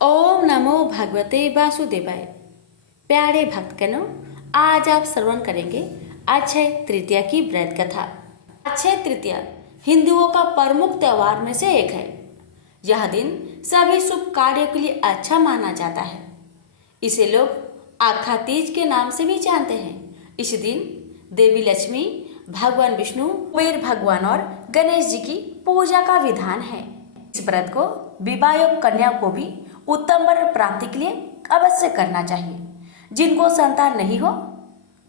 ओम नमो भगवते वासुदेवाय। प्यारे भक्तगणों, आज आप श्रवण करेंगे अक्षय तृतीया की व्रत कथा। अक्षय तृतीया हिंदुओं का प्रमुख त्योहार में से एक है। यह दिन सभी शुभ कार्यों के लिए अच्छा माना जाता है। इसे लोग आखा तीज के नाम से भी जानते हैं। इस दिन देवी लक्ष्मी, भगवान विष्णु, कुबेर भगवान और गणेश जी की पूजा का विधान है। इस व्रत को विवाहित कन्या को भी उत्तम वर प्राप्ति के लिए अवश्य करना चाहिए। जिनको संतान नहीं हो,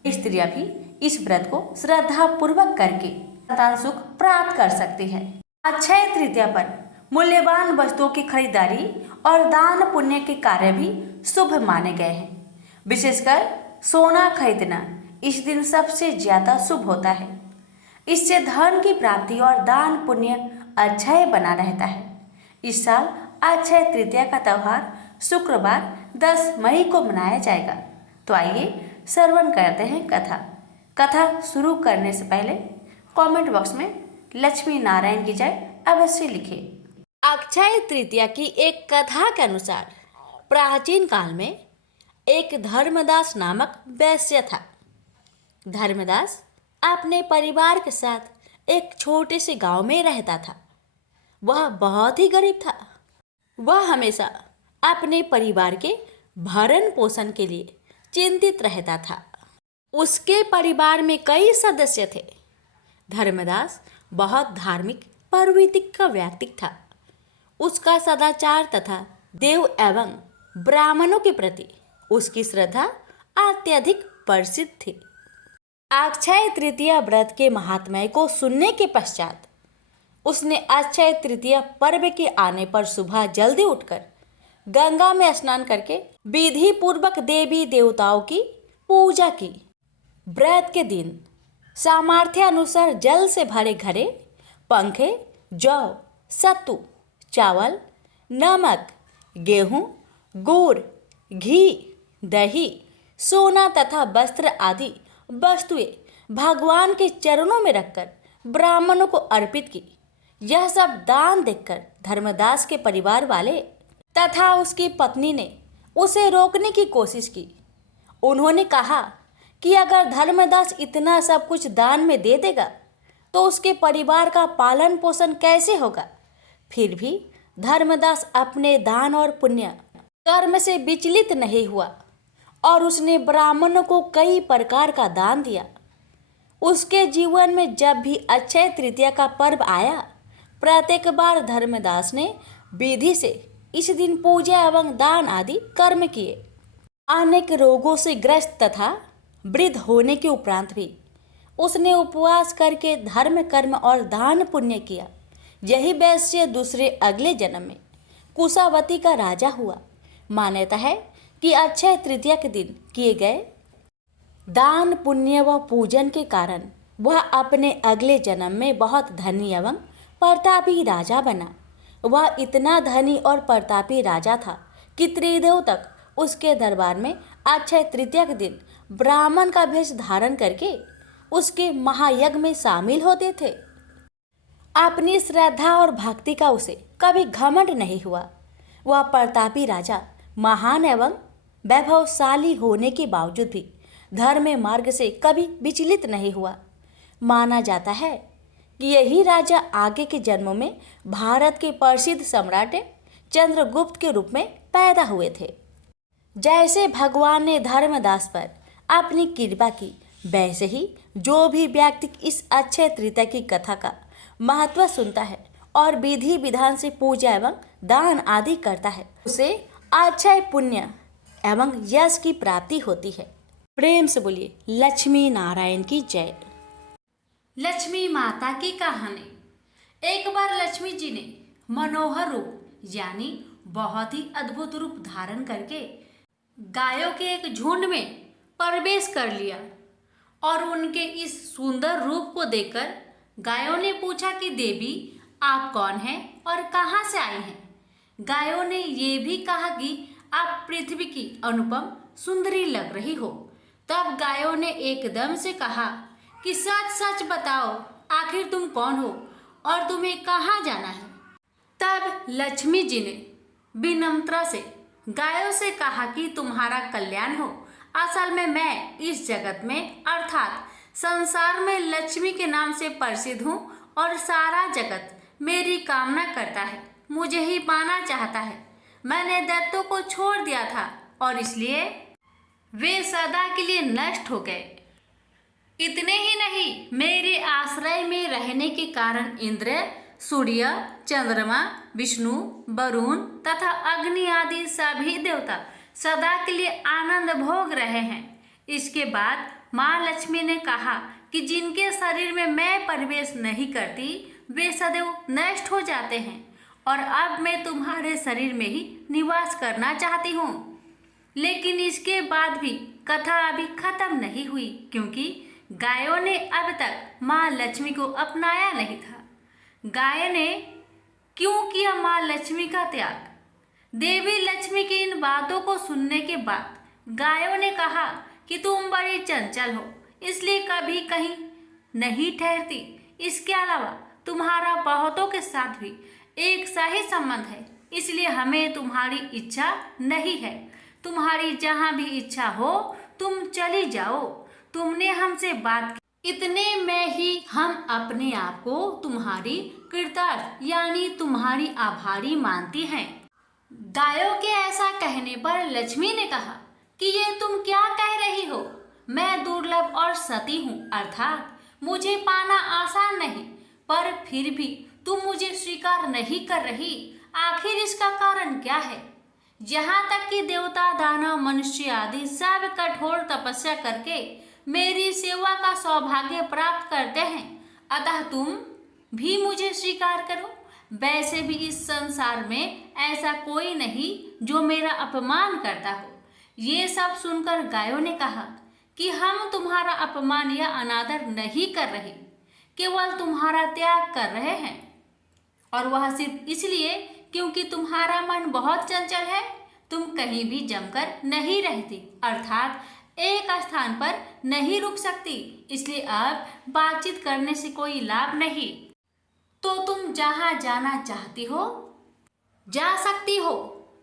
स्त्रियां भी इस व्रत को श्रद्धा पूर्वक करके संतान सुख प्राप्त कर सकती है। अक्षय तृतीया पर मूल्यवान वस्तुओं की खरीदारी और दान पुण्य के कार्य भी शुभ माने गए हैं। विशेषकर सोना खरीदना इस दिन सबसे ज्यादा शुभ होता है। इससे धन की प्राप्ति और दान पुण्य अक्षय बना रहता है। इस साल अक्षय तृतीया का त्यौहार शुक्रवार 10 मई को मनाया जाएगा। तो आइए श्रवण करते हैं कथा शुरू करने से पहले कमेंट बॉक्स में लक्ष्मी नारायण की जय अवश्य लिखें। अक्षय तृतीया की एक कथा के अनुसार प्राचीन काल में एक धर्मदास नामक वैश्य था। धर्मदास अपने परिवार के साथ एक छोटे से गांव में रहता था। वह बहुत ही गरीब था। वह हमेशा अपने परिवार के भरण पोषण के लिए चिंतित रहता था। उसके परिवार में कई सदस्य थे। धर्मदास बहुत धार्मिक प्रवृत्ति का व्यक्ति था। उसका सदाचार तथा देव एवं ब्राह्मणों के प्रति उसकी श्रद्धा अत्यधिक प्रसिद्ध थी। अक्षय तृतीया व्रत के महात्म्य को सुनने के पश्चात उसने अक्षय तृतीया पर्व के आने पर सुबह जल्दी उठकर गंगा में स्नान करके विधि पूर्वक देवी देवताओं की पूजा की। व्रत के दिन सामर्थ्य अनुसार जल से भरे घड़े, पंखे, जौ, सत्तू, चावल, नमक, गेहूं, गुड़, घी, दही, सोना तथा वस्त्र आदि वस्तुएं भगवान के चरणों में रखकर ब्राह्मणों को अर्पित की। यह सब दान देखकर धर्मदास के परिवार वाले तथा उसकी पत्नी ने उसे रोकने की कोशिश की। उन्होंने कहा कि अगर धर्मदास इतना सब कुछ दान में दे देगा तो उसके परिवार का पालन पोषण कैसे होगा। फिर भी धर्मदास अपने दान और पुण्य कर्म से विचलित नहीं हुआ और उसने ब्राह्मणों को कई प्रकार का दान दिया। उसके जीवन में जब भी अक्षय तृतीया का पर्व आया, प्रत्येक बार धर्मदास ने विधि से इस दिन पूजा एवं दान आदि कर्म किए। अनेक रोगों से ग्रस्त तथा वृद्ध होने के उपरांत भी उसने उपवास करके धर्म कर्म और दान पुण्य किया। यही वैश्य दूसरे अगले जन्म में कुशावती का राजा हुआ। मान्यता है कि अक्षय तृतीया के दिन किए गए दान पुण्य व पूजन के कारण वह अपने अगले जन्म में बहुत धनी एवं प्रतापी राजा बना। वह इतना धनी और प्रतापी राजा था कि त्रिदेव तक उसके दरबार में अक्षय तृतीया के दिन ब्राह्मण का भेष धारण करके उसके महायज्ञ में शामिल होते थे। अपनी श्रद्धा और भक्ति का उसे कभी घमंड नहीं हुआ। वह प्रतापी राजा महान एवं वैभवशाली होने के बावजूद भी धर्म मार्ग से कभी विचलित नहीं हुआ। माना जाता है कि यही राजा आगे के जन्मों में भारत के प्रसिद्ध सम्राट चंद्रगुप्त के रूप में पैदा हुए थे। जैसे भगवान ने धर्मदास पर अपनी कृपा की, वैसे ही जो भी व्यक्ति इस अक्षय तृतीया की कथा का महत्व सुनता है और विधि विधान से पूजा एवं दान आदि करता है, उसे अक्षय पुण्य एवं यश की प्राप्ति होती है। प्रेम से बोलिए लक्ष्मी नारायण की जय। लक्ष्मी माता की कहानी। एक बार लक्ष्मी जी ने मनोहर रूप यानी बहुत ही अद्भुत रूप धारण करके गायों के एक झुंड में प्रवेश कर लिया और उनके इस सुंदर रूप को देखकर गायों ने पूछा कि देवी आप कौन हैं और कहाँ से आई हैं। गायों ने ये भी कहा कि आप पृथ्वी की अनुपम सुंदरी लग रही हो। तब गायों ने एकदम से कहा कि सच सच बताओ, आखिर तुम कौन हो और तुम्हें कहाँ जाना है। तब लक्ष्मी जी ने विनम्रता से गायों से कहा कि तुम्हारा कल्याण हो। असल में मैं इस जगत में अर्थात संसार में लक्ष्मी के नाम से प्रसिद्ध हूँ और सारा जगत मेरी कामना करता है, मुझे ही पाना चाहता है। मैंने दैत्यों को छोड़ दिया था और इसलिए वे सदा के लिए नष्ट हो गए। इतने ही नहीं, मेरे आश्रय में रहने के कारण इंद्र, सूर्य, चंद्रमा, विष्णु, वरुण तथा अग्नि आदि सभी देवता सदा के लिए आनंद भोग रहे हैं। इसके बाद माँ लक्ष्मी ने कहा कि जिनके शरीर में मैं प्रवेश नहीं करती वे सदैव नष्ट हो जाते हैं और अब मैं तुम्हारे शरीर में ही निवास करना चाहती हूँ। लेकिन इसके बाद भी कथा अभी खत्म नहीं हुई, क्योंकि गायों ने अब तक माँ लक्ष्मी को अपनाया नहीं था। गाय ने क्यों किया माँ लक्ष्मी का त्याग? देवी लक्ष्मी की इन बातों को सुनने के बाद गायों ने कहा कि तुम बड़ी चंचल हो, इसलिए कभी कहीं नहीं ठहरती। इसके अलावा तुम्हारा बहुतों के साथ भी एक सा ही संबंध है, इसलिए हमें तुम्हारी इच्छा नहीं है। तुम्हारी जहाँ भी इच्छा हो तुम चली जाओ। तुमने हमसे बात की, इतने में ही हम अपने आप को तुम्हारी कृतार्थ यानी तुम्हारी आभारी मानती हैं। गायों के ऐसा कहने पर लक्ष्मी ने कहा कि ये तुम क्या कह रही हो? मैं दुर्लभ और सती हूँ, अर्थात मुझे पाना आसान नहीं, पर फिर भी तुम मुझे स्वीकार नहीं कर रही। आखिर इसका कारण क्या है? यहाँ तक कि देवता, दानव, मनुष्य आदि सब कठोर तपस्या करके मेरी सेवा का सौभाग्य प्राप्त करते हैं, अतः तुम भी मुझे स्वीकार करो। वैसे भी इस संसार में ऐसा कोई नहीं जो मेरा अपमान करता हो। ये सब सुनकर गायों ने कहा कि हम तुम्हारा अपमान या अनादर नहीं कर रहे, केवल तुम्हारा त्याग कर रहे हैं, और वह सिर्फ इसलिए क्योंकि तुम्हारा मन बहुत चंचल है। तुम कहीं भी जमकर नहीं रहती, अर्थात एक स्थान पर नहीं रुक सकती, इसलिए अब बातचीत करने से कोई लाभ नहीं। तो तुम जहाँ जाना चाहती हो जा सकती हो।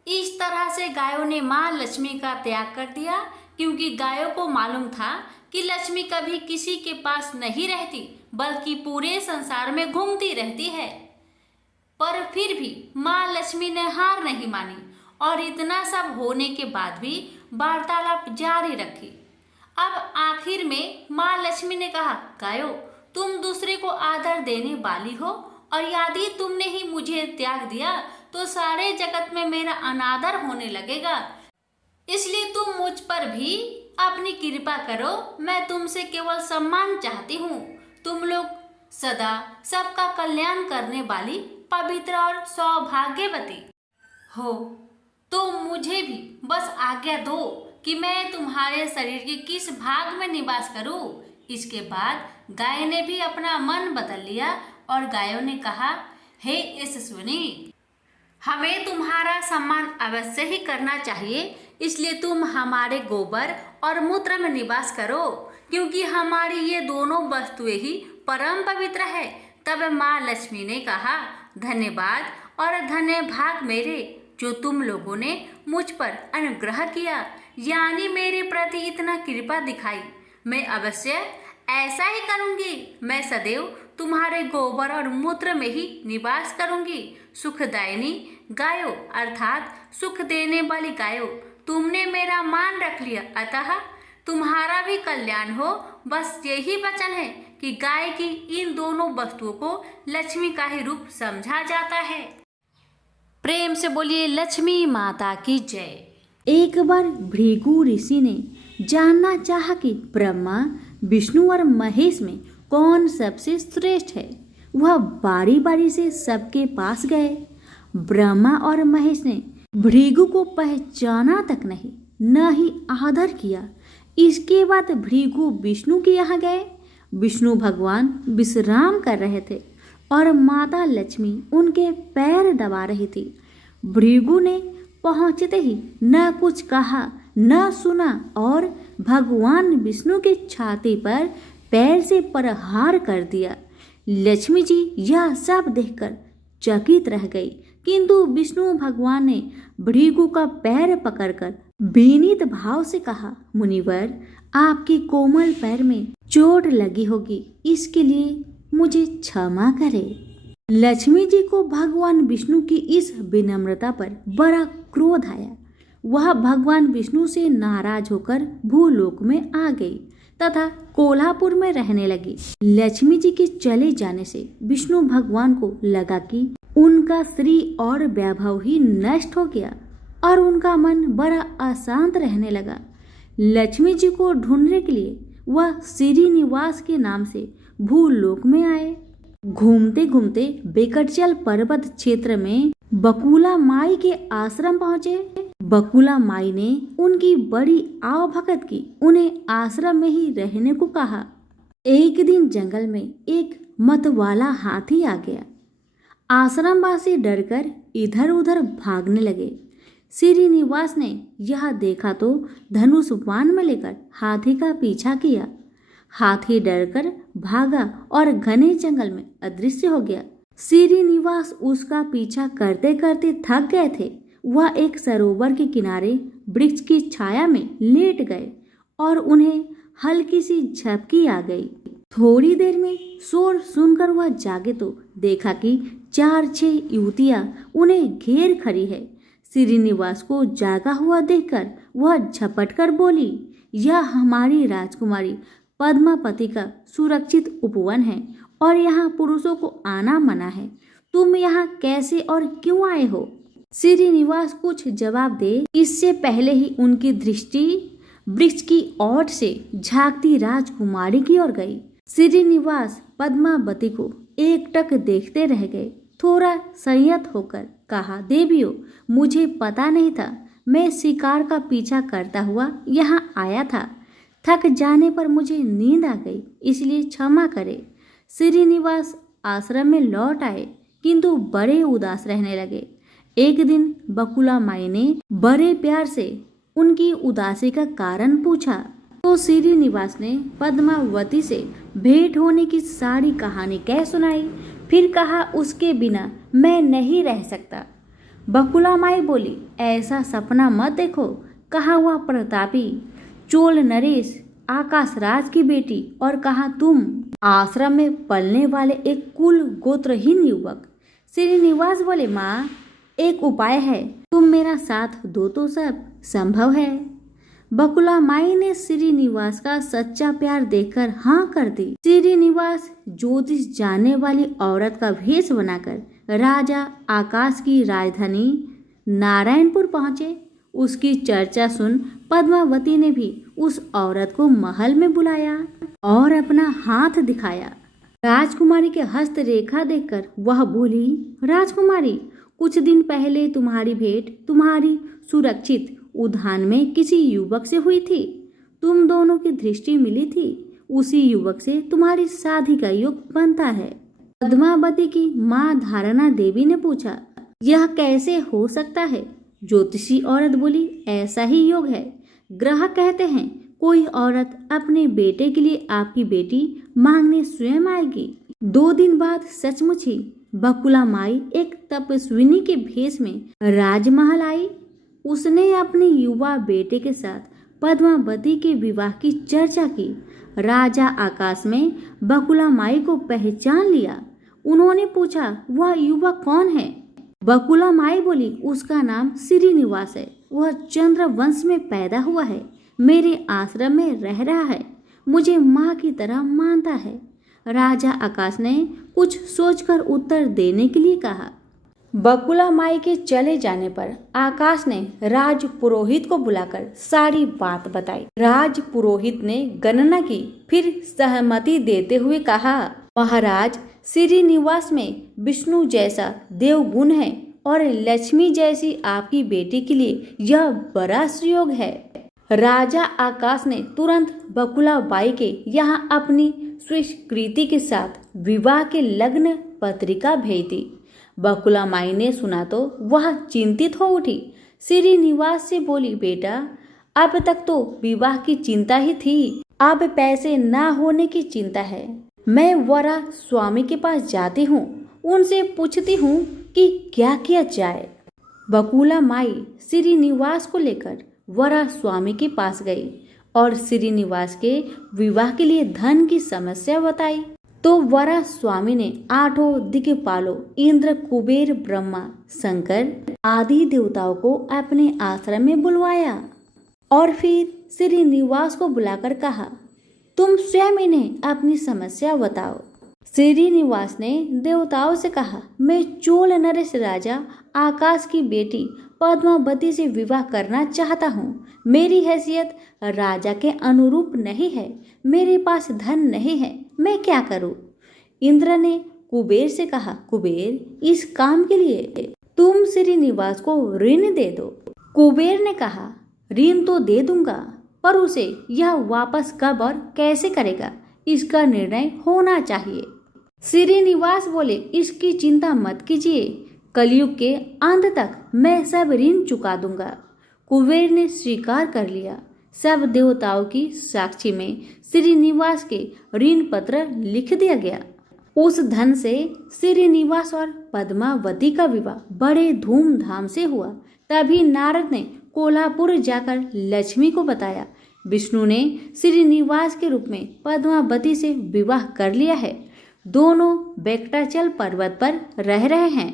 इस तरह से गायों ने माँ लक्ष्मी का त्याग कर दिया, क्योंकि गायों को मालूम था कि लक्ष्मी कभी किसी के पास नहीं रहती, बल्कि पूरे संसार में घूमती रहती है। पर फिर भी माँ लक्ष्मी ने हार नहीं मानी और इतना सब होने के बाद भी वार्तालाप जारी रखी। अब आखिर में माँ लक्ष्मी ने कहा, गायों, तुम दूसरे को आदर देने वाली हो और यदि तुमने ही मुझे त्याग दिया तो सारे जगत में मेरा अनादर होने लगेगा। इसलिए तुम मुझ पर भी अपनी कृपा करो। मैं तुमसे केवल सम्मान चाहती हूँ। तुम लोग सदा सबका कल्याण करने वाली पवित्र और सौभाग्यवती हो, तो मुझे भी बस आज्ञा दो कि मैं तुम्हारे शरीर के किस भाग में निवास करूं। इसके बाद गाय ने भी अपना मन बदल लिया और गायों ने कहा, हे यशस्विनी, हमें तुम्हारा सम्मान अवश्य ही करना चाहिए, इसलिए तुम हमारे गोबर और मूत्र में निवास करो, क्योंकि हमारी ये दोनों वस्तुएं ही परम पवित्र है। तब माँ लक्ष्मी ने कहा, धन्यवाद और धन्य भाग मेरे, जो तुम लोगों ने मुझ पर अनुग्रह किया, यानी मेरे प्रति इतना कृपा दिखाई। मैं अवश्य ऐसा ही करूंगी। मैं सदैव तुम्हारे गोबर और मूत्र में ही निवास करूंगी। सुखदायिनी गायो अर्थात सुख देने वाली गायो, तुमने मेरा मान रख लिया, अतः तुम्हारा भी कल्याण हो। बस यही वचन है कि गाय की इन दोनों वस्तुओं को लक्ष्मी का ही रूप समझा जाता है। प्रेम से बोलिए लक्ष्मी माता की जय। एक बार भृगु ऋषि ने जानना चाहा कि ब्रह्मा, विष्णु और महेश में कौन सबसे श्रेष्ठ है। वह बारी बारी से सबके पास गए। ब्रह्मा और महेश ने भृगु को पहचाना तक नहीं, न ही आदर किया। इसके बाद भृगु विष्णु के यहाँ गए। विष्णु भगवान विश्राम कर रहे थे और माता लक्ष्मी उनके पैर दबा रही थी। भृगु ने पहुंचते ही न कुछ कहा न सुना और भगवान विष्णु के छाती पर पैर से प्रहार कर दिया। लक्ष्मी जी यह सब देखकर चकित रह गई किंतु विष्णु भगवान ने भृगु का पैर पकड़कर विनीत भाव से कहा, मुनिवर, आपके कोमल पैर में चोट लगी होगी, इसके लिए मुझे क्षमा करें। लक्ष्मी जी को भगवान विष्णु की इस विनम्रता पर बड़ा क्रोध आया। वह भगवान विष्णु से नाराज होकर भूलोक में आ गई तथा कोल्हापुर में रहने लगी। लक्ष्मी जी के चले जाने से विष्णु भगवान को लगा कि उनका श्री और वैभव ही नष्ट हो गया और उनका मन बड़ा अशांत रहने लगा। लक्ष्मी जी को ढूंढने के लिए वह श्रीनिवास के नाम से भूलोक में आए। घूमते घूमते बेकटचल पर्वत क्षेत्र में बकुला माई के आश्रम पहुँचे। बकुला माई ने उनकी बड़ी आवभगत की, उन्हें आश्रम में ही रहने को कहा। एक दिन जंगल में एक मतवाला हाथी आ गया। आश्रमवासी डरकर इधर उधर भागने लगे। श्रीनिवास ने यह देखा तो धनुष बाण में लेकर हाथी का पीछा किया। हाथी डरकर भागा और घने जंगल में अदृश्य हो गया। श्रीनिवास उसका पीछा करते करते थक गए थे। वह एक सरोवर के किनारे वृक्ष की छाया में लेट गए और उन्हें हल्की सी झपकी आ गई। थोड़ी देर में शोर सुनकर वह जागे तो देखा कि 4-6 युवतियां उन्हें घेर खड़ी है। श्रीनिवास को जागा हुआ देखकर वह झपटकर बोली, यह हमारी राजकुमारी पद्मापति का सुरक्षित उपवन है और यहाँ पुरुषों को आना मना है। तुम यहाँ कैसे और क्यों आए हो? श्रीनिवास कुछ जवाब दे इससे पहले ही उनकी दृष्टि वृक्ष की ओर से झांकती राजकुमारी की ओर गई। श्रीनिवास पद्मावती को एकटक देखते रह गए। थोड़ा संयत होकर कहा, देवियों, मुझे पता नहीं था, मैं शिकार का पीछा करता हुआ यहाँ आया था। थक जाने पर मुझे नींद आ गई, इसलिए क्षमा करें। श्रीनिवास आश्रम में लौट आए किंतु बड़े उदास रहने लगे। एक दिन बकुला माई ने बड़े प्यार से उनकी उदासी का कारण पूछा तो श्रीनिवास ने पद्मावती से भेंट होने की सारी कहानी कह सुनाई। फिर कहा, उसके बिना मैं नहीं रह सकता। बकुला माई बोली, ऐसा सपना मत देखो। कहा हुआ प्रतापी चोल नरेश आकाशराज की बेटी और कहा तुम आश्रम में पलने वाले एक कुल गोत्रहीन युवक। श्रीनिवास बोले, माँ, एक उपाय है, तुम मेरा साथ दो तो सब संभव है। बकुला माई ने श्रीनिवास का सच्चा प्यार देखकर हाँ कर दी। श्रीनिवास ज्योतिष जानने वाली औरत का भेष बनाकर राजा आकाश की राजधानी नारायणपुर पहुँचे। उसकी चर्चा सुन पद्मावती ने भी उस औरत को महल में बुलाया और अपना हाथ दिखाया। राजकुमारी के हस्तरेखा देखकर वह बोली, राजकुमारी, कुछ दिन पहले तुम्हारी भेंट तुम्हारी सुरक्षित उद्यान में किसी युवक से हुई थी। तुम दोनों की दृष्टि मिली थी। उसी युवक से तुम्हारी शादी का योग बनता है। पद्मावती की माँ धारणा देवी ने पूछा, यह कैसे हो सकता है? ज्योतिषी औरत बोली, ऐसा ही योग है। ग्रह कहते हैं कोई औरत अपने बेटे के लिए आपकी बेटी मांगने स्वयं आएगी। 2 दिन बाद सचमुच ही बकुला माई एक तपस्विनी के भेष में राजमहल आई। उसने अपने युवा बेटे के साथ पद्मावती के विवाह की चर्चा की। राजा आकाश में बकुला माई को पहचान लिया। उन्होंने पूछा, वह युवक कौन है? बकुला माई बोली, उसका नाम श्रीनिवास है। वह चंद्र वंश में पैदा हुआ है, मेरे आश्रम में रह रहा है, मुझे माँ की तरह मानता है। राजा आकाश ने कुछ सोचकर उत्तर देने के लिए कहा। बकुला माई के चले जाने पर आकाश ने राज पुरोहित को बुलाकर सारी बात बताई। राज पुरोहित ने गणना की, फिर सहमति देते हुए कहा, महाराज, श्रीनिवास में विष्णु जैसा देवगुण है और लक्ष्मी जैसी आपकी बेटी के लिए यह बड़ा सुयोग है। राजा आकाश ने तुरंत बकुला बाई के यहाँ अपनी स्वीकृति के साथ विवाह के लग्न पत्रिका भेज दी। बकुला माई ने सुना तो वह चिंतित हो उठी। श्रीनिवास से बोली, बेटा, अब तक तो विवाह की चिंता ही थी, अब पैसे ना होने की चिंता है। मैं वरा स्वामी के पास जाती हूँ, उनसे पूछती हूँ कि क्या किया जाए। बकुला माई श्रीनिवास को लेकर वरा स्वामी के पास गई और श्रीनिवास के विवाह के लिए धन की समस्या बताई। तो वरा स्वामी ने 8 दिक्पालों इंद्र, कुबेर, ब्रह्मा, शंकर आदि देवताओं को अपने आश्रम में बुलवाया और फिर श्रीनिवास को बुलाकर कहा, तुम स्वयं इन्हें अपनी समस्या बताओ। श्रीनिवास ने देवताओं से कहा, मैं चोल नरेश राजा आकाश की बेटी पद्मावती से विवाह करना चाहता हूँ। मेरी हैसियत राजा के अनुरूप नहीं है, मेरे पास धन नहीं है, मैं क्या करूँ। इंद्र ने कुबेर से कहा, कुबेर, इस काम के लिए तुम श्रीनिवास को ऋण दे दो। कुबेर ने कहा, ऋण तो दे दूंगा, पर उसे यह वापस कब और कैसे करेगा, इसका निर्णय होना चाहिए। श्रीनिवास बोले, इसकी चिंता मत कीजिए, कलयुग के अंत तक मैं सब ऋण चुका दूंगा। कुबेर ने स्वीकार कर लिया। सब देवताओं की साक्षी में श्रीनिवास के ऋण पत्र लिख दिया गया। उस धन से श्रीनिवास और पद्मावती का विवाह बड़े धूमधाम से हुआ। तभी नारद ने कोल्हापुर जाकर लक्ष्मी को बताया, विष्णु ने श्रीनिवास के रूप में पद्मावती से विवाह कर लिया है। दोनों वेंकटाचल पर्वत पर रह रहे हैं।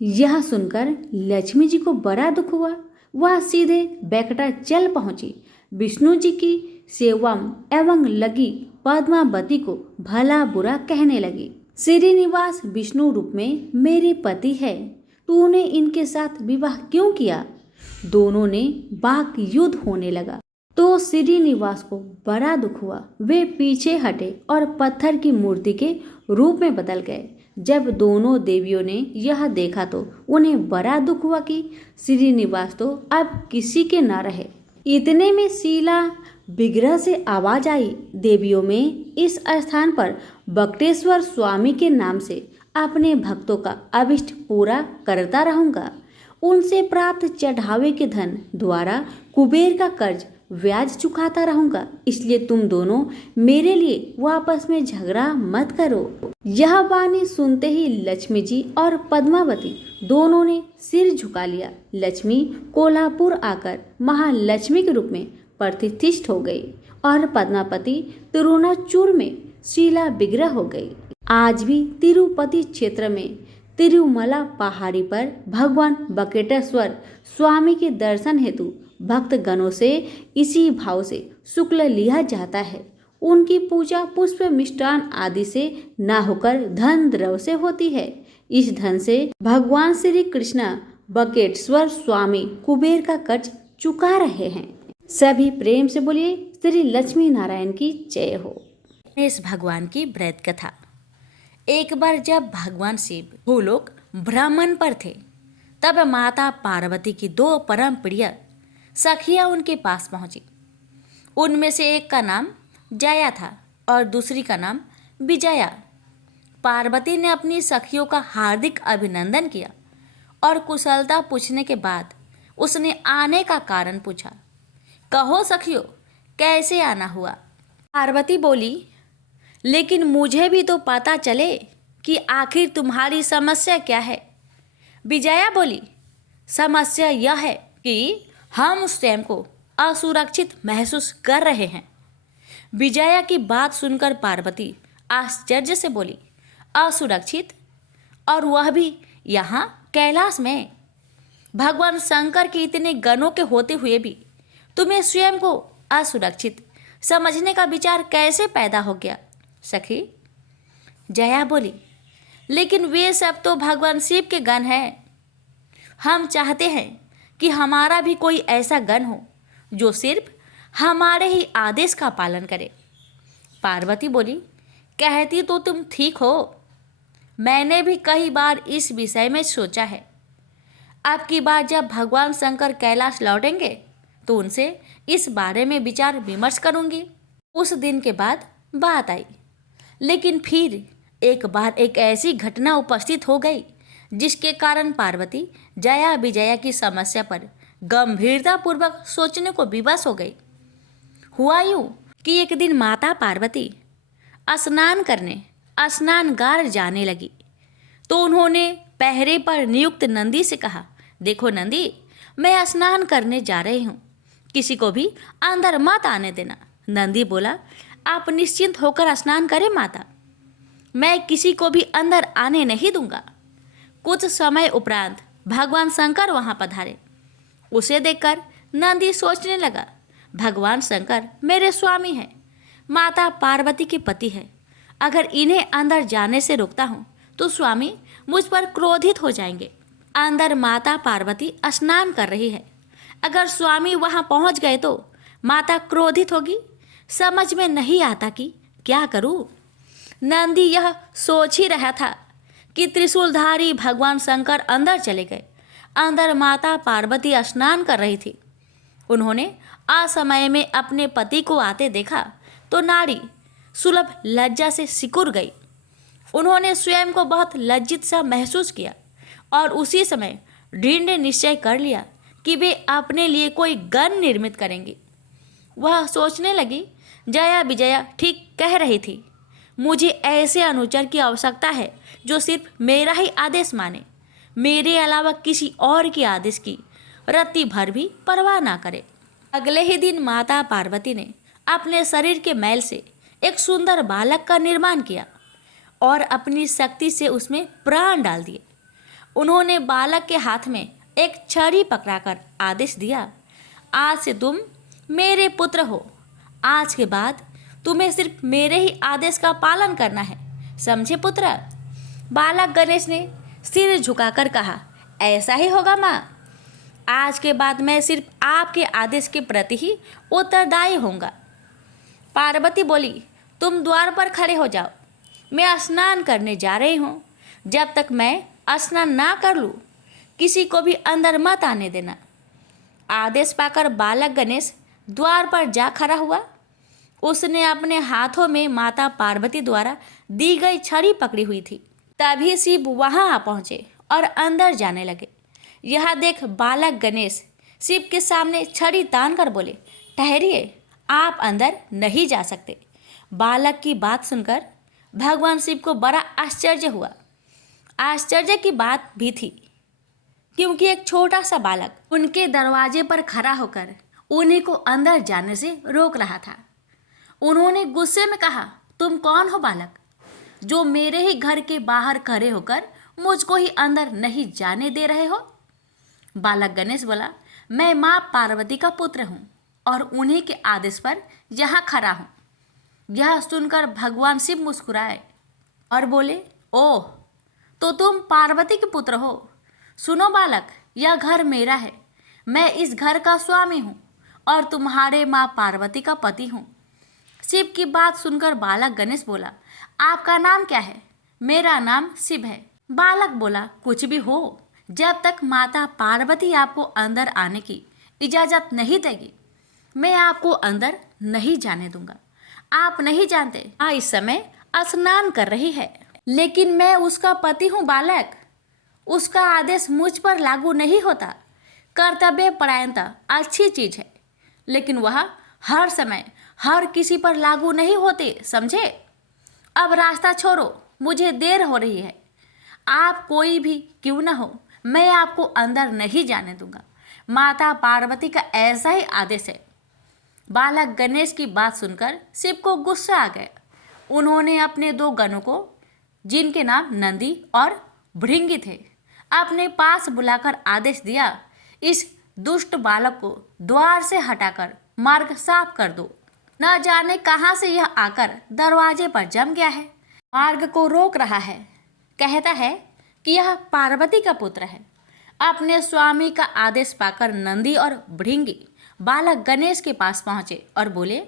यह सुनकर लक्ष्मी जी को बड़ा दुख हुआ। वह सीधे वेंकटाचल पहुंची। विष्णु जी की सेवा एवं लगी पद्मावती को भला बुरा कहने लगी। श्रीनिवास विष्णु रूप में मेरे पति है, तूने इनके साथ विवाह क्यों किया। दोनों ने वाक युद्ध होने लगा तो श्रीनिवास को बड़ा दुख हुआ। वे पीछे हटे और पत्थर की मूर्ति के रूप में बदल गए। जब दोनों देवियों ने यह देखा तो उन्हें बड़ा दुख हुआ कि श्रीनिवास तो अब किसी के न रहे। इतने में शीला विग्रह से आवाज आई, देवियों में इस स्थान पर बक्टेश्वर स्वामी के नाम से अपने भक्तों का अभिष्ट पूरा करता रहूंगा। उनसे प्राप्त चढ़ावे के धन द्वारा कुबेर का कर्ज ब्याज चुकाता रहूंगा। इसलिए तुम दोनों मेरे लिए वापस में झगड़ा मत करो। यह वाणी सुनते ही लक्ष्मी जी और पद्मावती दोनों ने सिर झुका लिया। लक्ष्मी कोल्हापुर आकर महालक्ष्मी के रूप में प्रतिष्ठित हो गई और पद्मावती तिरुनाचूर में शीला विग्रह हो गई। आज भी तिरुपति क्षेत्र में तिरुमला पहाड़ी पर भगवान बकेटेश्वर स्वामी के दर्शन हेतु भक्त गणों से इसी भाव से शुक्ल लिया जाता है। उनकी पूजा पुष्प, मिष्टान आदि से न होकर धन द्रव्य से होती है। इस धन से भगवान श्री कृष्ण बकेटेश्वर स्वामी कुबेर का कर्ज चुका रहे हैं। सभी प्रेम से बोलिए श्री लक्ष्मी नारायण की जय हो। इस भगवान की ब्रत कथा। एक बार जब भगवान शिव भूलोक भ्रमण पर थे, तब माता पार्वती की 2 परम प्रिय सखियां उनके पास पहुंची। उनमें से एक का नाम जया था और दूसरी का नाम विजया। पार्वती ने अपनी सखियों का हार्दिक अभिनंदन किया और कुशलता पूछने के बाद उसने आने का कारण पूछा। कहो सखियों, कैसे आना हुआ। पार्वती बोली, लेकिन मुझे भी तो पता चले कि आखिर तुम्हारी समस्या क्या है। विजया बोली, समस्या यह है कि हम स्वयं को असुरक्षित महसूस कर रहे हैं। विजया की बात सुनकर पार्वती आश्चर्य से बोली, असुरक्षित, और वह भी यहाँ कैलाश में। भगवान शंकर के इतने गणों के होते हुए भी तुम्हें स्वयं को असुरक्षित समझने का विचार कैसे पैदा हो गया। सखी जया बोली, लेकिन वे सब तो भगवान शिव के गण हैं। हम चाहते हैं कि हमारा भी कोई ऐसा गण हो जो सिर्फ हमारे ही आदेश का पालन करे। पार्वती बोली, कहती तो तुम ठीक हो, मैंने भी कई बार इस विषय में सोचा है। अब की बार जब भगवान शंकर कैलाश लौटेंगे तो उनसे इस बारे में विचार विमर्श करूंगी। उस दिन के बाद बात आई, लेकिन फिर एक बार एक ऐसी घटना उपस्थित हो गई जिसके कारण पार्वती जया विजया की समस्या पर गंभीरतापूर्वक सोचने को विवश हो गई। हुआ यूं कि एक दिन माता पार्वती स्नान करने स्नानगार जाने लगी तो उन्होंने पहरे पर नियुक्त नंदी से कहा, देखो नंदी, मैं स्नान करने जा रही हूँ, किसी को भी अंदर मत आने देना। नंदी बोला, आप निश्चिंत होकर स्नान करें माता, मैं किसी को भी अंदर आने नहीं दूंगा। कुछ समय उपरांत भगवान शंकर वहाँ पधारे। उसे देखकर नंदी सोचने लगा, भगवान शंकर मेरे स्वामी हैं, माता पार्वती के पति है। अगर इन्हें अंदर जाने से रोकता हूँ तो स्वामी मुझ पर क्रोधित हो जाएंगे। अंदर माता पार्वती स्नान कर रही है, अगर स्वामी वहाँ पहुँच गए तो माता क्रोधित होगी। समझ में नहीं आता कि क्या करूँ। नंदी यह सोच ही रहा था कि त्रिशूलधारी भगवान शंकर अंदर चले गए। अंदर माता पार्वती स्नान कर रही थी। उन्होंने असमय में अपने पति को आते देखा तो नारी सुलभ लज्जा से सिकुड़ गई। उन्होंने स्वयं को बहुत लज्जित सा महसूस किया और उसी समय दृढ़ निश्चय कर लिया कि वे अपने लिए कोई गन निर्मित करेंगी। वह सोचने लगी, जया विजया ठीक कह रही थी, मुझे ऐसे अनुचर की आवश्यकता है जो सिर्फ मेरा ही आदेश माने, मेरे अलावा किसी और के आदेश की रत्ती भर भी परवाह ना करे। अगले ही दिन माता पार्वती ने अपने शरीर के मैल से एक सुंदर बालक का निर्माण किया और अपनी शक्ति से उसमें प्राण डाल दिए। उन्होंने बालक के हाथ में एक छड़ी पकड़ाकर आदेश दिया, आज से तुम मेरे पुत्र हो। आज के बाद तुम्हें सिर्फ मेरे ही आदेश का पालन करना है, समझे पुत्र। बालक गणेश ने सिर झुकाकर कहा, ऐसा ही होगा माँ, आज के बाद मैं सिर्फ आपके आदेश के प्रति ही उत्तरदायी होऊंगा। पार्वती बोली, तुम द्वार पर खड़े हो जाओ, मैं स्नान करने जा रही हूँ। जब तक मैं स्नान ना कर लूँ किसी को भी अंदर मत आने देना। आदेश पाकर बालक गणेश द्वार पर जा खड़ा हुआ। उसने अपने हाथों में माता पार्वती द्वारा दी गई छड़ी पकड़ी हुई थी। तभी शिव वहाँ आ पहुँचे और अंदर जाने लगे। यह देख बालक गणेश शिव के सामने छड़ी तान कर बोले, ठहरिए, आप अंदर नहीं जा सकते। बालक की बात सुनकर भगवान शिव को बड़ा आश्चर्य हुआ। आश्चर्य की बात भी थी क्योंकि एक छोटा सा बालक उनके दरवाजे पर खड़ा होकर उन्हीं को अंदर जाने से रोक रहा था। उन्होंने गुस्से में कहा, तुम कौन हो बालक, जो मेरे ही घर के बाहर खड़े होकर मुझको ही अंदर नहीं जाने दे रहे हो। बालक गणेश बोला, मैं माँ पार्वती का पुत्र हूँ और उन्हीं के आदेश पर यहाँ खड़ा हूँ। यह सुनकर भगवान शिव मुस्कुराए और बोले, ओह, तो तुम पार्वती के पुत्र हो। सुनो बालक, यह घर मेरा है, मैं इस घर का स्वामी हूँ और तुम्हारे माँ पार्वती का पति हूँ। शिव की बात सुनकर बालक गणेश बोला, आपका नाम क्या है। मेरा नाम शिव है। बालक बोला, कुछ भी हो, जब तक माता पार्वती आपको अंदर आने की इजाज़त नहीं देगी मैं आपको अंदर नहीं जाने दूंगा। आप नहीं जानते माँ इस समय स्नान कर रही है, लेकिन मैं उसका पति हूँ बालक। उसका आदेश मुझ पर लागू नहीं होता। कर्तव्य परायणता अच्छी चीज़ है, लेकिन वह हर समय हर किसी पर लागू नहीं होते, समझे। अब रास्ता छोड़ो, मुझे देर हो रही है। आप कोई भी क्यों न हो, मैं आपको अंदर नहीं जाने दूंगा। माता पार्वती का ऐसा ही आदेश है। बालक गणेश की बात सुनकर शिव को गुस्सा आ गया। उन्होंने अपने दो गणों को, जिनके नाम नंदी और भृंगी थे, अपने पास बुलाकर आदेश दिया, इस दुष्ट बालक को द्वार से हटाकर मार्ग साफ कर दो। न जाने कहाँ से यह आकर दरवाजे पर जम गया है, मार्ग को रोक रहा है। कहता है कि यह पार्वती का पुत्र है। अपने स्वामी का आदेश पाकर नंदी और भृंगी बालक गणेश के पास पहुँचे और बोले,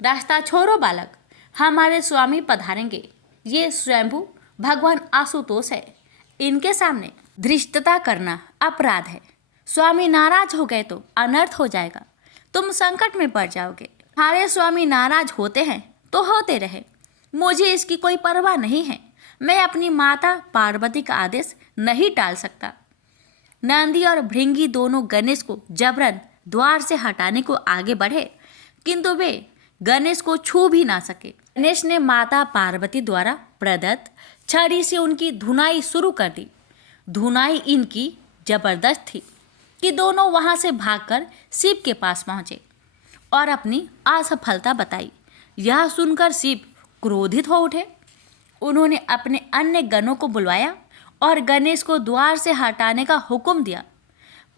रास्ता छोड़ो बालक, हमारे स्वामी पधारेंगे। ये स्वयंभू भगवान आशुतोष है, इनके सामने धृष्टता करना अपराध है। स्वामी नाराज हो गए तो अनर्थ हो जाएगा, तुम संकट में पड़ जाओगे। हमारे स्वामी नाराज होते हैं तो होते रहे, मुझे इसकी कोई परवाह नहीं है। मैं अपनी माता पार्वती का आदेश नहीं टाल सकता। नंदी और भृंगी दोनों गणेश को जबरन द्वार से हटाने को आगे बढ़े, किंतु वे गणेश को छू भी ना सके। गणेश ने माता पार्वती द्वारा प्रदत्त छड़ी से उनकी धुनाई शुरू कर दी। धुनाई इनकी जबरदस्त थी कि दोनों वहां से भागकर शिव के पास पहुंचे और अपनी असफलता बताई। यह सुनकर शिव क्रोधित हो उठे। उन्होंने अपने अन्य गणों को बुलवाया और गणेश को द्वार से हटाने का हुक्म दिया।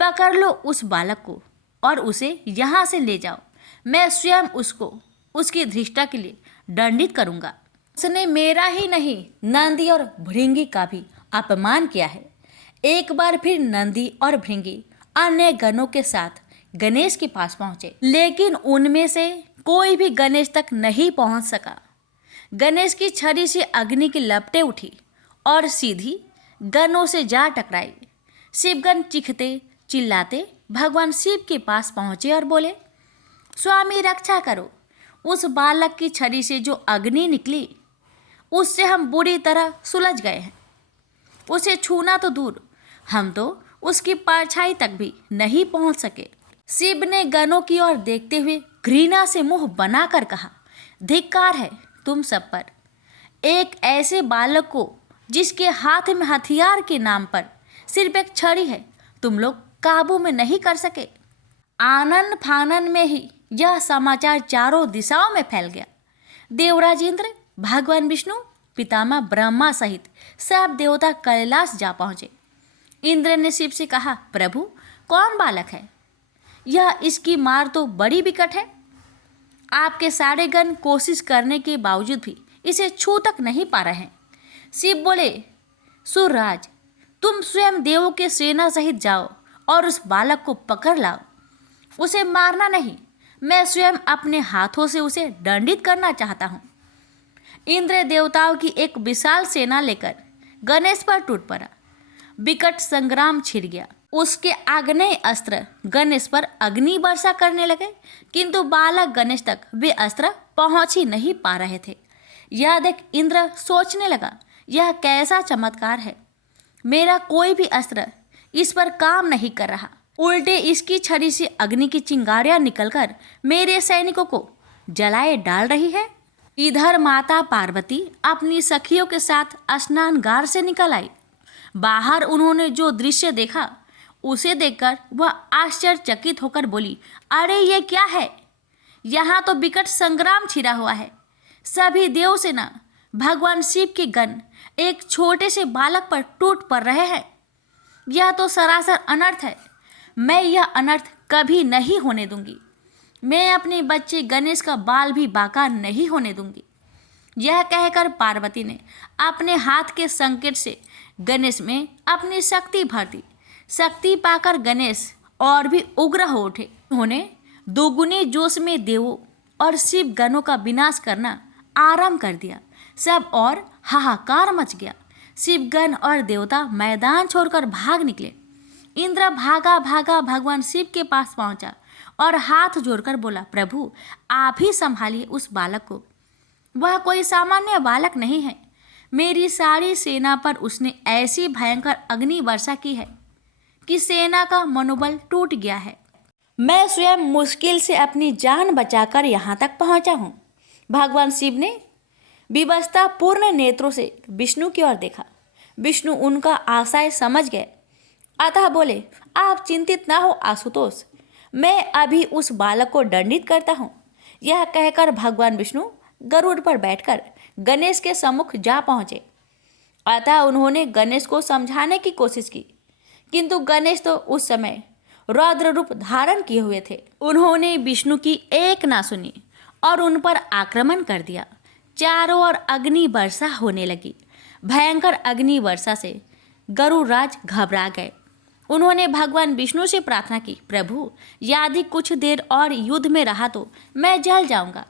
पकड़ लो उस बालक को और उसे यहाँ से ले जाओ। मैं स्वयं उसको उसकी धृष्टा के लिए दंडित करूँगा। उसने मेरा ही नहीं, नंदी और भृंगी का भी अपमान किया है। एक बार फिर नंदी और भृंगी अन्य गणों के साथ गणेश के पास पहुंचे, लेकिन उनमें से कोई भी गणेश तक नहीं पहुंच सका। गणेश की छड़ी से अग्नि की लपटें उठी और सीधी गणों से जा टकराई। शिवगण चीखते चिल्लाते भगवान शिव के पास पहुंचे और बोले, स्वामी रक्षा करो। उस बालक की छड़ी से जो अग्नि निकली उससे हम बुरी तरह सुलझ गए हैं। उसे छूना तो दूर, हम तो उसकी परछाई तक भी नहीं पहुंच सके। शिव ने गणों की ओर देखते हुए घृणा से मुंह बनाकर कहा, धिक्कार है तुम सब पर। एक ऐसे बालक को जिसके हाथ में हथियार के नाम पर सिर्फ एक छड़ी है, तुम लोग काबू में नहीं कर सके। आनन फानन में ही यह समाचार चारों दिशाओं में फैल गया। देवराज इंद्र, भगवान विष्णु, पितामह ब्रह्मा सहित सब देवता कैलाश जा पहुंचे। इंद्र ने शिव से कहा, प्रभु कौन बालक है? यह इसकी मार तो बड़ी विकट है। आपके सारे गण कोशिश करने के बावजूद भी इसे छू तक नहीं पा रहे हैं। शिव बोले, सुरराज, तुम स्वयं देवों के सेना सहित जाओ और उस बालक को पकड़ लाओ। उसे मारना नहीं, मैं स्वयं अपने हाथों से उसे दंडित करना चाहता हूँ। इंद्र देवताओं की एक विशाल सेना लेकर गणेश पर टूट पड़ा। विकट संग्राम छिड़ गया। उसके आग्नेय अस्त्र गणेश पर अग्नि वर्षा करने लगे, किंतु बालक गणेश तक वे अस्त्र पहुंच ही नहीं पा रहे थे। यह देख इंद्र सोचने लगा, यह कैसा चमत्कार है। मेरा कोई भी अस्त्र इस पर काम नहीं कर रहा, उल्टे इसकी छड़ी से अग्नि की चिंगारियां निकलकर मेरे सैनिकों को जलाए डाल रही है। इधर माता पार्वती अपनी सखियों के साथ स्नानगार से निकल आई। बाहर उन्होंने जो दृश्य देखा उसे देखकर वह आश्चर्यचकित होकर बोली, अरे ये क्या है? यहाँ तो विकट संग्राम छिड़ा हुआ है। सभी देव सेना, भगवान शिव के गण एक छोटे से बालक पर टूट पड़ रहे हैं। यह तो सरासर अनर्थ है। मैं यह अनर्थ कभी नहीं होने दूंगी। मैं अपने बच्चे गणेश का बाल भी बाका नहीं होने दूंगी। यह कहकर पार्वती ने अपने हाथ के संकेत से गणेश में अपनी शक्ति भर दी। शक्ति पाकर गणेश और भी उग्र हो उठे। उन्होंने दोगुने जोश में देवों और शिव गणों का विनाश करना आरंभ कर दिया। सब और हाहाकार मच गया। शिवगण और देवता मैदान छोड़कर भाग निकले। इंद्र भागा भागा भगवान शिव के पास पहुंचा और हाथ जोड़कर बोला, प्रभु आप ही संभालिए उस बालक को। वह कोई सामान्य बालक नहीं है। मेरी सारी सेना पर उसने ऐसी भयंकर अग्नि वर्षा की है कि सेना का मनोबल टूट गया है। मैं स्वयं मुश्किल से अपनी जान बचाकर यहाँ तक पहुँचा हूँ। भगवान शिव ने विवशता पूर्ण नेत्रों से विष्णु की ओर देखा। विष्णु उनका आशय समझ गए, अतः बोले, आप चिंतित ना हो आशुतोष, मैं अभी उस बालक को दंडित करता हूँ। यह कहकर भगवान विष्णु गरुड़ पर बैठकर गणेश के सम्मुख जा पहुँचे। अतः उन्होंने गणेश को समझाने की कोशिश की, किंतु गणेश तो उस समय रौद्र रूप धारण किए हुए थे। उन्होंने विष्णु की एक ना सुनी और उन पर आक्रमण कर दिया। चारों ओर अग्नि वर्षा होने लगी। भयंकर अग्नि वर्षा से गरुड़राज घबरा गए। उन्होंने भगवान विष्णु से प्रार्थना की, प्रभु यदि कुछ देर और युद्ध में रहा तो मैं जल जाऊंगा,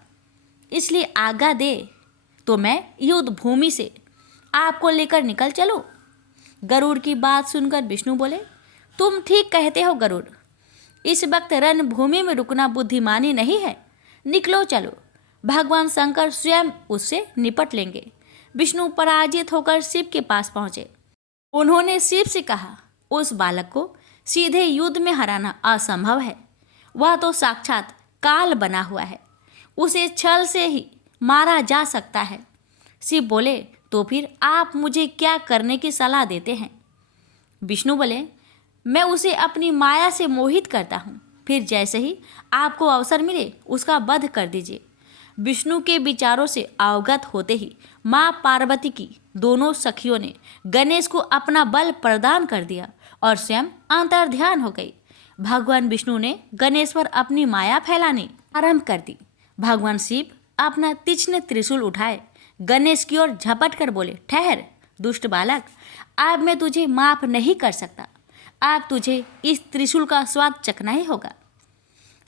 इसलिए आज्ञा दे तो मैं युद्ध भूमि से आपको लेकर निकल चलूं। गरुड़ की बात सुनकर विष्णु बोले, तुम ठीक कहते हो गरुड़, इस वक्त रणभूमि में रुकना बुद्धिमानी नहीं है। निकलो चलो, भगवान शंकर स्वयं उससे निपट लेंगे। विष्णु पराजित होकर शिव के पास पहुँचे। उन्होंने शिव से कहा, उस बालक को सीधे युद्ध में हराना असंभव है। वह तो साक्षात काल बना हुआ है। उसे छल से ही मारा जा सकता है। शिव बोले, तो फिर आप मुझे क्या करने की सलाह देते हैं? विष्णु बोले, मैं उसे अपनी माया से मोहित करता हूँ, फिर जैसे ही आपको अवसर मिले उसका वध कर दीजिए। विष्णु के विचारों से अवगत होते ही माँ पार्वती की दोनों सखियों ने गणेश को अपना बल प्रदान कर दिया और स्वयं अंतर्ध्यान हो गई। भगवान विष्णु ने गणेश पर अपनी माया फैलानी आरंभ कर दी। भगवान शिव अपना तीक्ष्ण त्रिशूल उठाए गणेश की ओर झपट कर बोले, ठहर दुष्ट बालक, अब मैं तुझे माफ नहीं कर सकता। अब तुझे इस त्रिशूल का स्वाद चखना ही होगा।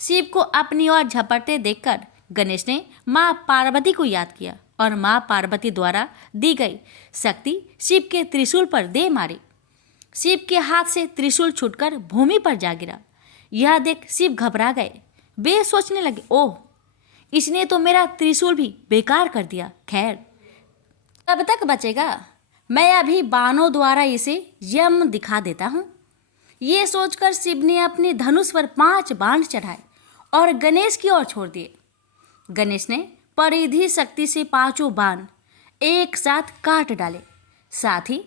शिव को अपनी ओर झपटते देखकर गणेश ने माँ पार्वती को याद किया और माँ पार्वती द्वारा दी गई शक्ति शिव के त्रिशूल पर दे मारी। शिव के हाथ से त्रिशूल छूटकर भूमि पर जा गिरा। यह देख शिव घबरा गए। वे सोचने लगे, ओह, इसने तो मेरा त्रिशूल भी बेकार कर दिया। खैर, कब तक बचेगा? मैं अभी बाणों द्वारा इसे यम दिखा देता हूँ। ये सोचकर शिव ने अपने धनुष पर 5 बाण चढ़ाए और गणेश की ओर छोड़ दिए। गणेश ने परिधि शक्ति से 5 बाण एक साथ काट डाले। साथ ही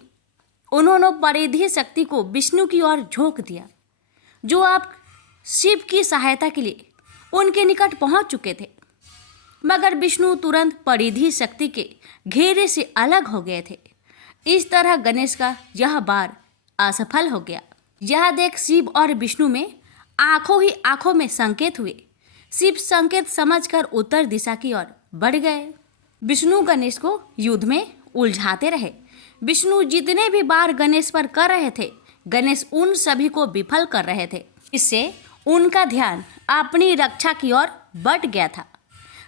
उन्होंने परिधि शक्ति को विष्णु की ओर झोंक दिया, जो आप शिव की सहायता के लिए उनके निकट पहुंच चुके थे। मगर विष्णु तुरंत परिधि शक्ति के घेरे से अलग हो गए थे। इस तरह गणेश का यह वार असफल हो गया। यह देख शिव और विष्णु में आंखों ही आंखों में संकेत हुए। शिव संकेत समझकर उत्तर दिशा की ओर बढ़ गए। विष्णु गणेश को युद्ध में उलझाते रहे। विष्णु जितने भी बार गणेश पर कर रहे थे, गणेश उन सभी को विफल कर रहे थे। इससे उनका ध्यान अपनी रक्षा की ओर बढ़ गया था।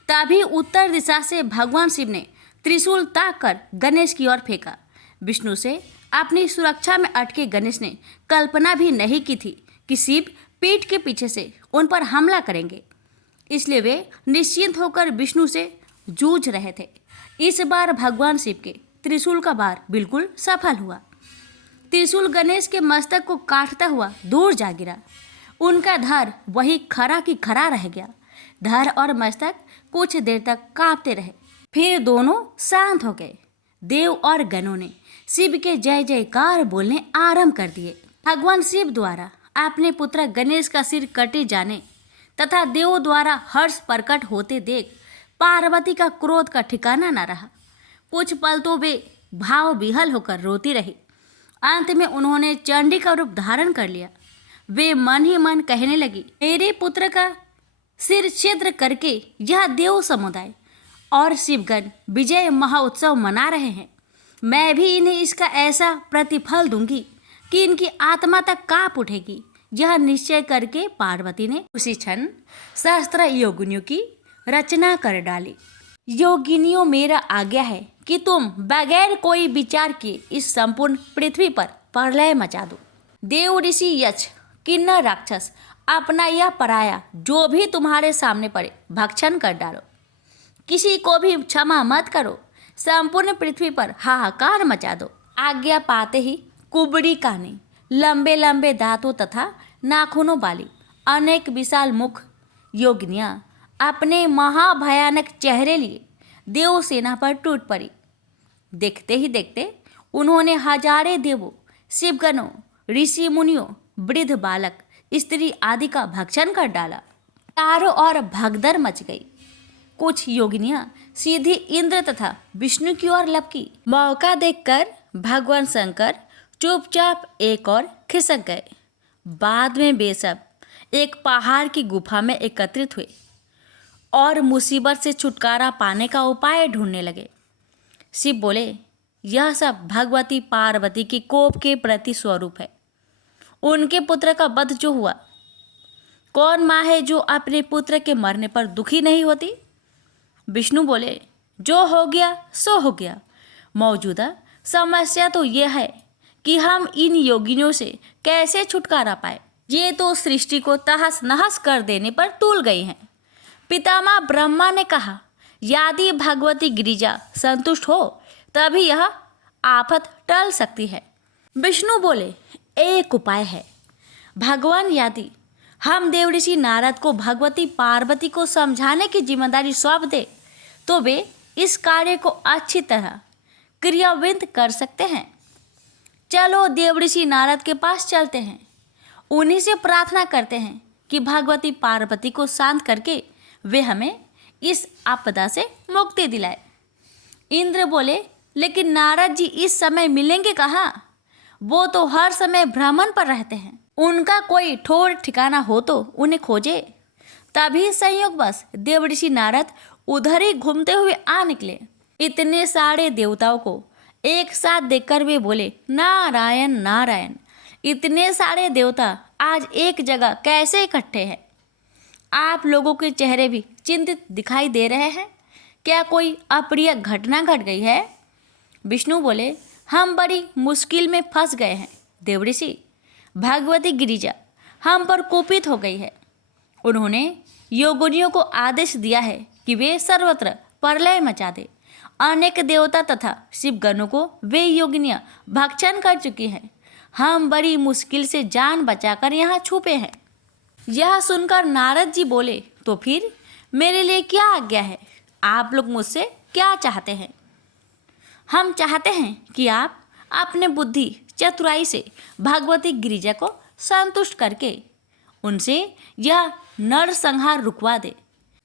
तभी उत्तर दिशा से भगवान शिव ने त्रिशूल ताक कर गणेश की ओर फेंका। विष्णु से अपनी सुरक्षा में अटके गणेश ने कल्पना भी नहीं की थी कि शिव पीठ के पीछे से उन पर हमला करेंगे। इसलिए वे निश्चिंत होकर विष्णु से जूझ रहे थे। इस बार भगवान शिव के त्रिशूल का वार बिल्कुल सफल हुआ। त्रिशूल गणेश के मस्तक को काटता हुआ दूर जा गिरा। उनका धड़ वही खरा की खरा रह गया। धड़ और मस्तक कुछ देर तक कांपते रहे, फिर दोनों शांत हो गए। देव और गणों ने शिव के जय जयकार बोलने आरंभ कर दिए। भगवान शिव द्वारा अपने पुत्र गणेश का सिर कटे जाने तथा देवों द्वारा हर्ष प्रकट होते देख पार्वती का क्रोध का ठिकाना न रहा। कुछ पल तो वे भाव विहल होकर रोती रही। अंत में उन्होंने चंडी का रूप धारण कर लिया। वे मन ही मन कहने लगी, मेरे पुत्र का सिर छिद्र करके यह देव समुदाय और शिवगण विजय महोत्सव मना रहे हैं। मैं भी इन्हें इसका ऐसा प्रतिफल दूंगी कि इनकी आत्मा तक कांप उठेगी। यह निश्चय करके पार्वती ने उसी क्षण सहस्त्र योगिनियों की रचना कर डाली। योगिनियों, मेरा आज्ञा है कि तुम बगैर कोई विचार किए इस संपूर्ण पृथ्वी पर प्रलय मचा दो। देव, ऋषि, यक्ष, किन्नर, राक्षस, अपना यह पराया जो भी तुम्हारे सामने पड़े भक्षण कर डालो। किसी को भी क्षमा मत करो। संपूर्ण पृथ्वी पर हाहाकार मचा दो। आज्ञा पाते ही कुबड़ी काने, लंबे लंबे दांतों तथा नाखूनों वाली अनेक विशाल मुख योगिनियां अपने महाभयानक चेहरे लिए देव सेना पर टूट पड़ी। देखते ही देखते उन्होंने हजारे देवों, शिवगणों, ऋषि मुनियों, वृद्ध बालक, स्त्री आदि का भक्षण कर डाला। चारों ओर भगदड़ मच गई। कुछ योगिनियां सीधी इंद्र तथा विष्णु की ओर लपकी। मौका देखकर भगवान शंकर चुपचाप एक और खिसक गए। बाद में वे सब एक पहाड़ की गुफा में एकत्रित हुए और मुसीबत से छुटकारा पाने का उपाय ढूंढने लगे। शिव बोले, यह सब भगवती पार्वती के कोप के प्रति स्वरूप है। उनके पुत्र का वध जो हुआ, कौन माँ है जो अपने पुत्र के मरने पर दुखी नहीं होती? विष्णु बोले, जो हो गया सो हो गया। मौजूदा समस्या तो यह है कि हम इन योगिनियों से कैसे छुटकारा पाए। ये तो सृष्टि को तहस नहस कर देने पर तुल गई हैं। पितामह ब्रह्मा ने कहा, यदि भगवती गिरिजा संतुष्ट हो तभी यह आफत टल सकती है। विष्णु बोले, एक उपाय है। भगवान यदि हम देवऋषि नारद को भगवती पार्वती को समझाने की जिम्मेदारी सौंप दे तो वे इस कार्य को अच्छी तरह क्रियान्वित कर सकते हैं। चलो देवऋषि नारद के पास चलते हैं, उन्हीं से प्रार्थना करते हैं कि भगवती पार्वती को शांत करके वे हमें इस आपदा से मुक्ति दिलाए। इंद्र बोले, लेकिन नारद जी इस समय मिलेंगे कहाँ? वो तो हर समय भ्रमण पर रहते हैं। उनका कोई ठौर ठिकाना हो तो उन्हें खोजे। तभी संयोगवश देवऋषि नारद उधर ही घूमते हुए आ निकले। इतने सारे देवताओं को एक साथ देखकर वे बोले, नारायण नारायण, इतने सारे देवता आज एक जगह कैसे इकट्ठे हैं? आप लोगों के चेहरे भी चिंतित दिखाई दे रहे हैं। क्या कोई अप्रिय घटना घट गई है? विष्णु बोले, हम बड़ी मुश्किल में फंस गए हैं देवऋषि। भगवती गिरिजा हम पर कुपित हो गई है। उन्होंने योगिनियों को आदेश दिया है कि वे सर्वत्र प्रलय मचा दे। अनेक देवता तथा शिवगणों को वे योगिनियाँ भक्षण कर चुकी हैं। हम बड़ी मुश्किल से जान बचाकर यहाँ छुपे हैं। यह सुनकर नारद जी बोले, तो फिर मेरे लिए क्या आज्ञा है? आप लोग मुझसे क्या चाहते हैं? हम चाहते हैं कि आप अपने बुद्धि चतुराई से भगवती गिरिजा को संतुष्ट करके उनसे यह नरसंहार रुकवा दे।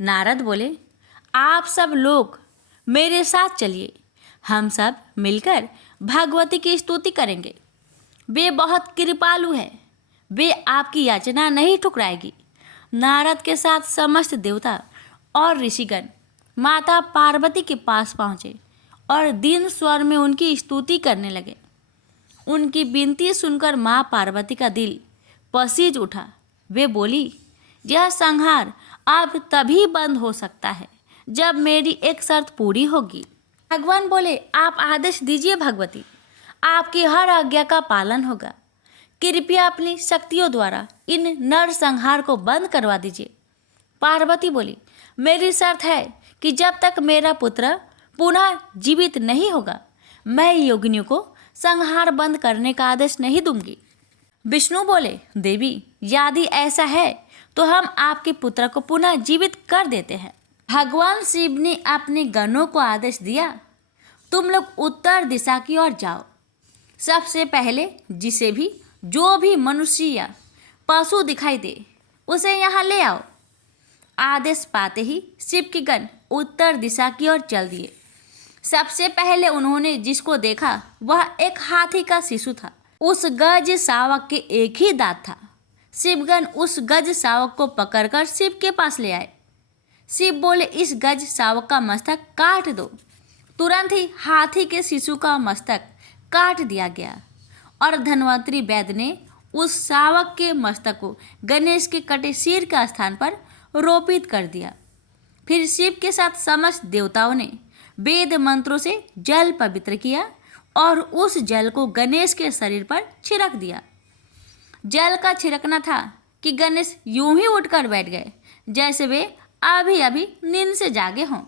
नारद बोले, आप सब लोग मेरे साथ चलिए, हम सब मिलकर भगवती की स्तुति करेंगे। वे बहुत कृपालु है, वे आपकी याचना नहीं ठुकराएगी। नारद के साथ समस्त देवता और ऋषिगण माता पार्वती के पास पहुँचे और दीन स्वर में उनकी स्तुति करने लगे। उनकी विनती सुनकर माँ पार्वती का दिल पसीज उठा। वे बोली, यह संहार अब तभी बंद हो सकता है जब मेरी एक शर्त पूरी होगी। भगवान बोले, आप आदेश दीजिए भगवती, आपकी हर आज्ञा का पालन होगा। कृपया अपनी शक्तियों द्वारा इन नरसंहार को बंद करवा दीजिए। पार्वती बोली, मेरी शर्त है कि जब तक मेरा पुत्र पुनः जीवित नहीं होगा, मैं योगिनियों को संहार बंद करने का आदेश नहीं दूंगी। विष्णु बोले, देवी, यदि ऐसा है तो हम आपके पुत्र को पुनः जीवित कर देते हैं। भगवान शिव ने अपने गणों को आदेश दिया, तुम लोग उत्तर दिशा की ओर जाओ। सबसे पहले जिसे भी जो भी मनुष्य या पशु दिखाई दे उसे यहाँ ले आओ। आदेश पाते ही शिव के गण उत्तर दिशा की ओर चल दिए। सबसे पहले उन्होंने जिसको देखा वह एक हाथी का शिशु था। उस गज शावक के एक ही दांत था। शिवगण उस गज शावक को पकड़कर शिव के पास ले आए। शिव बोले, इस गज शावक का मस्तक काट दो। तुरंत ही हाथी के शिशु का मस्तक काट दिया गया और धन्वंतरी वैद्य ने उस शावक के मस्तक को गणेश के कटे सिर का स्थान पर रोपित कर दिया। फिर शिव के साथ समस्त देवताओं ने वेद मंत्रों से जल पवित्र किया और उस जल को गणेश के शरीर पर छिड़क दिया। जल का छिड़कना था कि गणेश यूं ही उठकर बैठ गए जैसे वे अभी अभी नींद से जागे हों।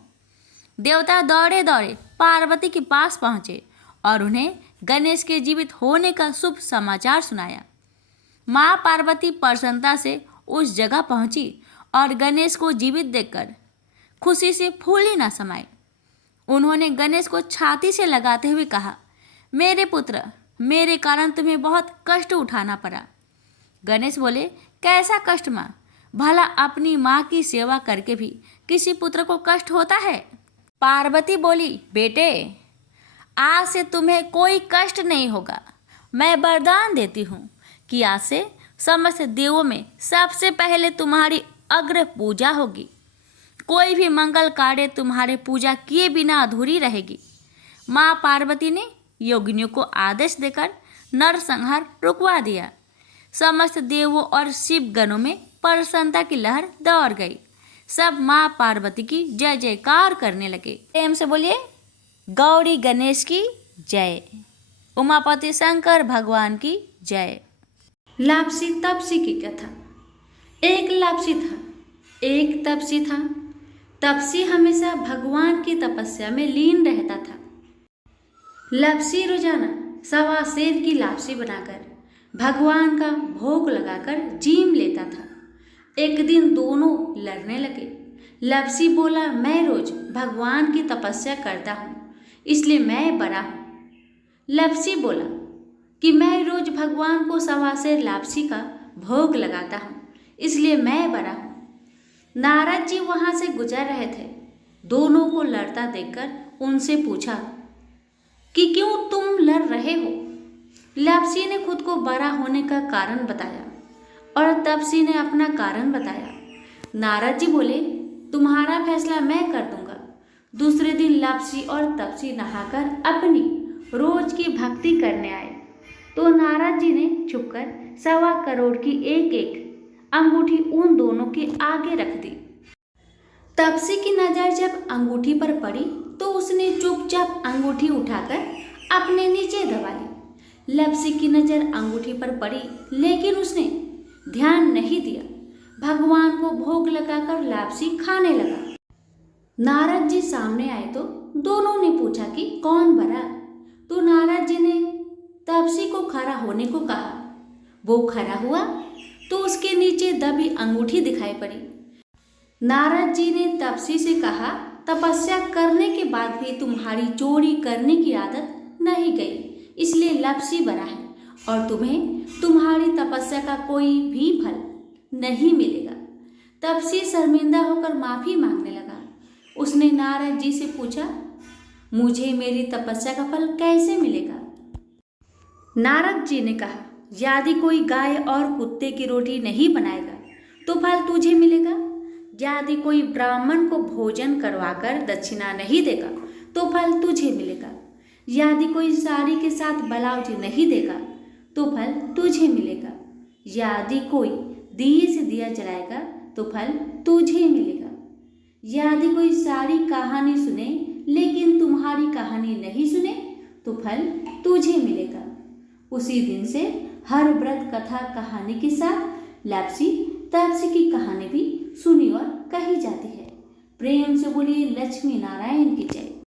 देवता दौड़े दौड़े पार्वती के पास पहुँचे और उन्हें गणेश के जीवित होने का शुभ समाचार सुनाया। माँ पार्वती प्रसन्नता से उस जगह पहुँची और गणेश को जीवित देखकर खुशी से फूली न समाई। उन्होंने गणेश को छाती से लगाते हुए कहा, मेरे पुत्र, मेरे कारण तुम्हें बहुत कष्ट उठाना पड़ा। गणेश बोले, कैसा कष्ट माँ? भला अपनी माँ की सेवा करके भी किसी पुत्र को कष्ट होता है? पार्वती बोली, बेटे, आज से तुम्हें कोई कष्ट नहीं होगा। मैं वरदान देती हूँ कि आज से समस्त देवों में सबसे पहले तुम्हारी अग्र पूजा होगी। कोई भी मंगल कार्य तुम्हारे पूजा किए बिना अधूरी रहेगी। माँ पार्वती ने योगिनियों को आदेश देकर नरसंहार रुकवा दिया। समस्त देवों और शिव गणों में प्रसन्नता की लहर दौड़ गई। सब माँ पार्वती की जय जयकार करने लगे। प्रेम से बोलिए, गौरी गणेश की जय, उमापति शंकर भगवान की जय। लापसी तपसी की कथा। एक लापसी था, एक तपसी था। तपसी हमेशा भगवान की तपस्या में लीन रहता था। लापसी रोजाना 1.25 सेर की लापसी बनाकर भगवान का भोग लगाकर जीम लेता था। एक दिन दोनों लड़ने लगे। लापसी बोला, मैं रोज भगवान की तपस्या करता हूँ, इसलिए मैं बड़ा हूँ। लापसी बोला कि मैं रोज भगवान को सवा सेर लापसी का भोग लगाता हूँ, इसलिए मैं बड़ा हूँ। नारद जी वहां से गुजर रहे थे। दोनों को लड़ता देखकर उनसे पूछा कि क्यों तुम लड़ रहे हो। लापसी ने खुद को बड़ा होने का कारण बताया और तपसी ने अपना कारण बताया। नारद जी बोले, तुम्हारा फैसला मैं कर दूंगा। दूसरे दिन लापसी और तपसी नहाकर अपनी रोज की भक्ति करने आए तो नारद जी ने छुपकर 1.25 करोड़ की एक एक अंगूठी उन दोनों के आगे रख दी। तपसी की नजर जब अंगूठी पर पड़ी तो उसने चुपचाप अंगूठी उठाकर अपने नीचे दबा ली। लापसी की नजर अंगूठी पर पड़ी लेकिन उसने ध्यान नहीं दिया। भगवान को भोग लगाकर लापसी खाने लगा। नारद जी सामने आए तो दोनों ने पूछा कि कौन बड़ा, तो नारद जी ने तपसी को खड़ा होने को कहा। वो खड़ा हुआ तो उसके नीचे दबी अंगूठी दिखाई पड़ी। नारद जी ने तपसी से कहा, तपस्या करने के बाद भी तुम्हारी चोरी करने की आदत नहीं गई, इसलिए लापसी बड़ा है और तुम्हें तुम्हारी तपस्या का कोई भी फल नहीं मिलेगा। तपसी शर्मिंदा होकर माफी मांगने लगा। उसने नारद जी से पूछा, मुझे मेरी तपस्या का फल कैसे मिलेगा? नारद जी ने कहा, यदि कोई गाय और कुत्ते की रोटी नहीं बनाएगा तो फल तुझे मिलेगा। यदि कोई ब्राह्मण को भोजन करवाकर दक्षिणा नहीं देगा तो फल तुझे मिलेगा। यदि कोई साड़ी के साथ ब्लाउज नहीं देगा तो फल तुझे मिलेगा। यदि कोई दिए से दिया जलाएगा तो फल तुझे मिलेगा। यदि कोई सारी कहानी सुने लेकिन तुम्हारी कहानी नहीं सुने तो फल तुझे मिलेगा। उसी दिन से हर व्रत कथा कहानी के साथ लापसी तपसी की कहानी भी सुनी और कही जाती है। प्रेम से बोलिए लक्ष्मी नारायण की जय।